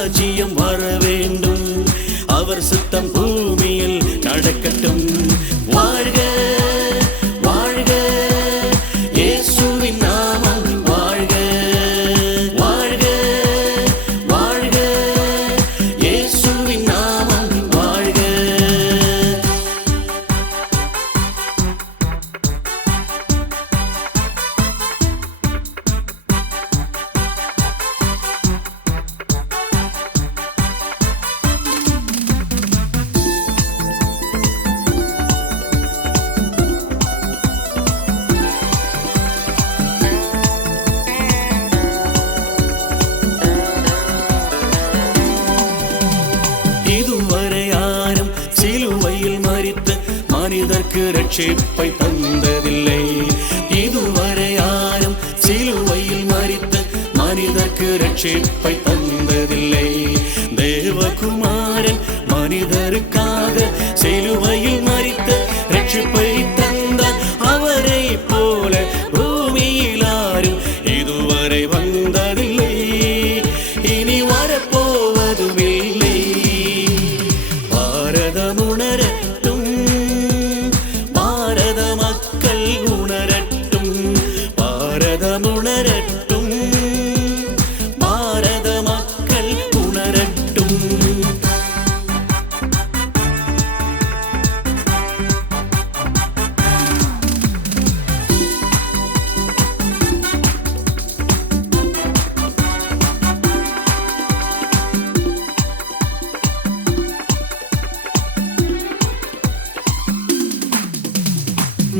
ராஜ்யம் வர வேண்டும், அவர் சித்தம் பூமியில் நடக்கட்டும். வாழ்க வாழ்க இயேசுவின் நாமம், வாழ்க வாழ்க வாழ்க இயேசுவின் நாமம், வாழ்க. இதுவரை யாரும் சிலுவையில் மரித்த மனிதர்க்கு ரட்சிப்பை தந்ததில்லை. இதுவரை யாரும் சிலுவையில் மரித்த மனிதர்க்கு ரட்சிப்பை தந்ததில்லை. தேவகுமாரன் மனிதருக்காக சிலுவையில் மரித்த ரட்சிப்பை தந்தார். அவரை போல பூமியில் யாரும் இதுவரை வந்ததில்லை, இனி வரப்போவதுமில்லை. பாரதம் உணரட்டும், பாரத மக்கள் உணரட்டும், பாரதம் உணரட்டும், பாரத மக்கள் உணரட்டும்.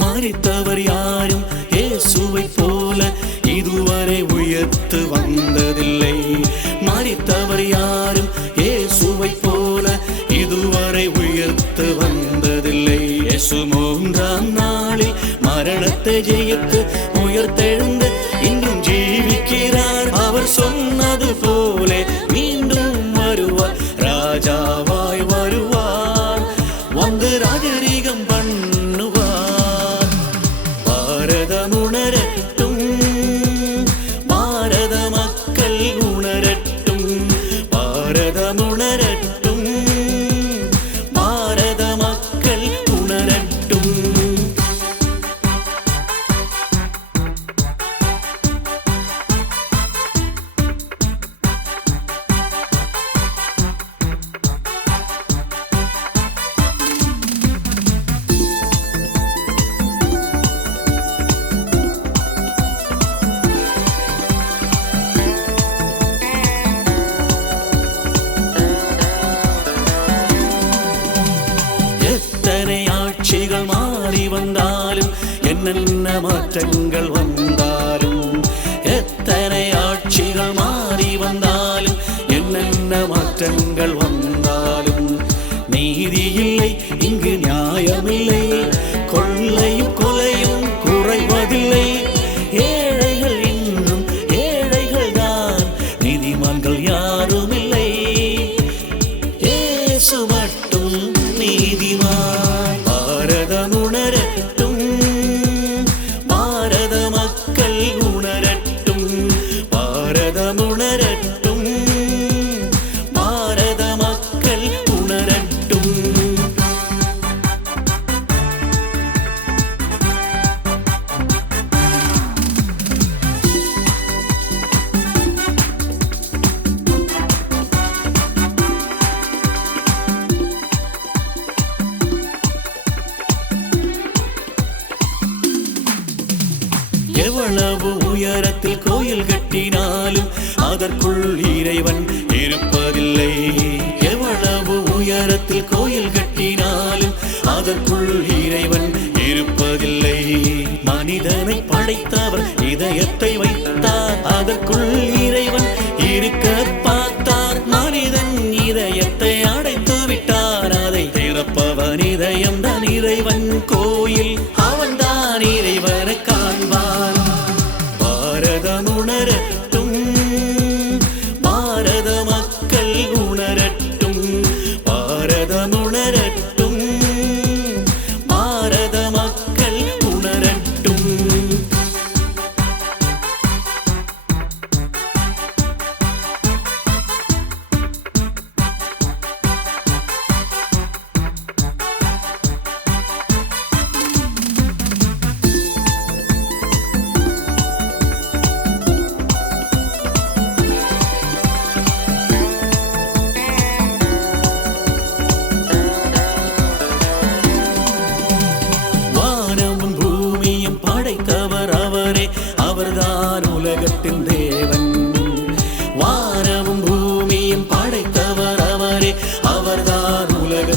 மரித்தவர் யாரும் இயேசுவை போல இதுவரை உயர்த்து வந்ததில்லை. மரித்தவர் யாரும் இயேசுவை போல இதுவரை உயர்த்து வந்ததில்லை. இயேசு மூன்றாம் நாளில் மரணத்தை ஜெயித்து உயர்த்தெழுந்து இன்றும் ஜீவிக்கிறார். அவர் சொன்னது போல மீண்டும் வருவார், ராஜாவாய் வருவார், வந்து ராஜரீகம் பண்ணுவார். பாரதம் உணரட்டும், பாரத மக்கள் உணரட்டும், பாரதம் உணரட்டும், பாரத மக்கள் உணரட்டும். எத்தனை ஆட்சிகள் மாறி வந்தாலும், என்னென்ன மாற்றங்கள் வந்தாலும், எத்தனை ஆட்சிகள் மாறி வந்தாலும், என்னென்ன மாற்றங்கள் வந்தாலும், நீதி இல்லை இங்கு, நியாயமில்லை, கொள்ளையும் கொலையும் குறைவதில்லை. ஏழைகள் இன்னும் ஏழைகள் தான், நீதிமான்கள் யாரும் இல்லை, இயேசு மட்டும் நீதிமான். பாரதம் உணரட்டும், பாரத மக்கள் உணரட்டும், பாரதம் உணரட்டும், பாரத மக்கள் உணரட்டும். எவ்வளவு உயரத்தில் கோயில் கட்டினாலும் அதற்குள் இறைவன் இருப்பதில்லை. எவ்வளவு உயரத்தில் கோயில் கட்டினாலும் அதற்குள் இறைவன் இருப்பதில்லை. மனிதனை படைத்தவர் இதயத்தை வைத்தார், அதற்குள் இறைவன் இருக்க பார்த்தார். மனிதன் இதயத்தை அடைத்து விட்டார், அதை திறப்பவன் இதயம் தான் இறைவன் கோயில், அவன் தான் இறைவனை காண்பான். பாரதம் உணரட்டும், பாரத மக்கள் உணரட்டும், பாரதம் உணரட்டும், பாரத மக்கள் உணரட்டும்.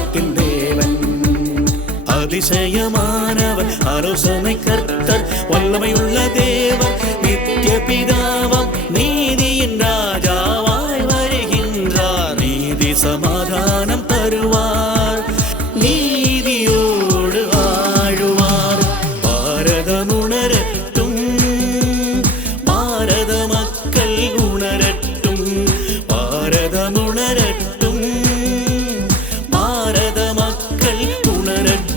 வானத்தின் தேவன். அதிசயமானவர், ஆலோசனை கர்த்தர், வல்லமையுள்ள தேவன், நித்திய பிதாவாம், நீதியின் ராஜாவாய் வருகின்றார். நீதி சமாதானம் தருவார், நீதியோடு ஆழுவார். பாரதம் உணரட்டும், பாரத மக்கள் உணரட்டும், பாரதம் உணரட்டும், பாரத மக்கள் உணரட்டும்.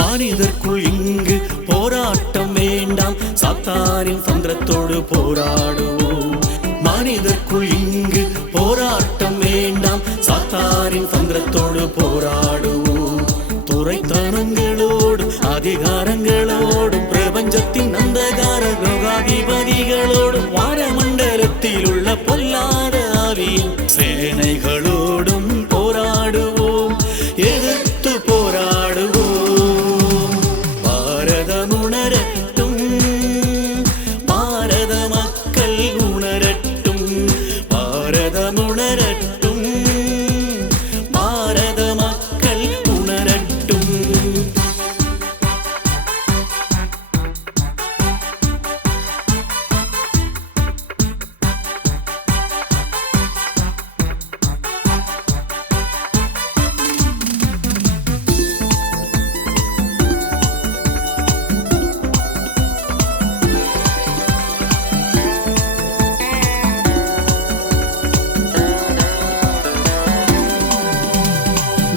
மனிதர்க்குள் இங்கு போராட்டம் வேண்டாம், சாத்தானின் தந்திரத்தோடு போராடுவோம். மனிதர்க்குள் இங்கு போராட்டம் வேண்டாம், சாத்தானின் தந்திரத்தோடு போராடுவோம். துரைத்தனங்களோடு அதிகாரங்களோடும் பிரபஞ்சத்தின் அந்தகார ரோகாதிபதிகளோடும் வானமண்டலத்தில் உள்ள பொல்லாத ஆவியின் சேனைகளோடும் போராடுவோம், எதிர்த்து போராடுவோம். பாரதம் உணரட்டும், பாரத மக்கள் உணரட்டும், பாரதம் உணரட்டும், பாரத மக்கள் உணரட்டும்.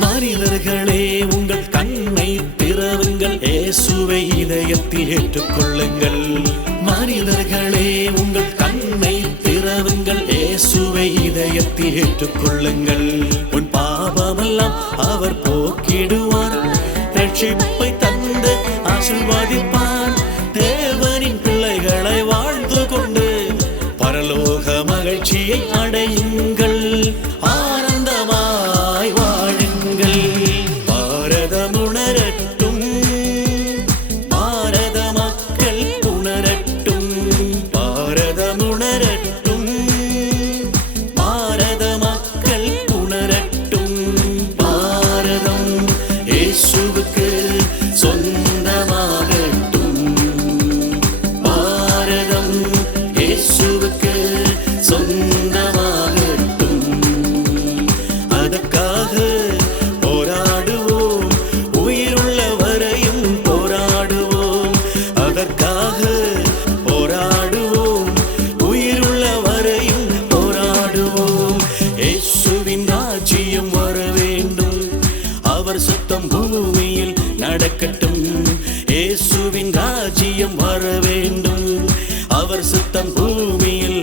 மனிதர்களே உங்கள் கண்ணை திறவுங்கள், இயேசுவை இதயத்தில் ஏற்றுக்கொள்ளுங்கள். மனிதர்களே உங்கள் கண்ணை திறவுங்கள், இயேசுவை இதயத்தில் ஏற்றுக்கொள்ளுங்கள். உன் பாவமெல்லாம் அவர் போக்கிடுவார், ரட்சிப்பை தந்து ஆசீர்வதிப்பார். தேவனின் பிள்ளைகளை வாழ்ந்து கொண்டு பரலோக மகிழ்ச்சியை அடையுங்கள், ஆனந்தமாய் வாழுங்கள். பாரதம் உணரட்டும், பாரத மக்கள் உணரட்டும், பாரதம் உணரட்டும், பாரத மக்கள் உணரட்டும். பாரதம் இயேசுவுக்கு சொந்தமாகட்டும், பாரதம் இயேசுவுக்கு சொந்தமாகட்டும். அதற்காக போராடுவோம், உயிருள்ள வரையும் போராடுவோம். அதற்காக போராடுவோம், உயிருள்ள வரையும் போராடுவோம். இயேசுவின் ராஜ்யம் வர வேண்டும், அவர் சுத்தம் பூமியில் நடக்கட்டும். இயேசுவின் ராஜ்யம் வர வேண்டும், அவர் சுத்தம் பூமியில்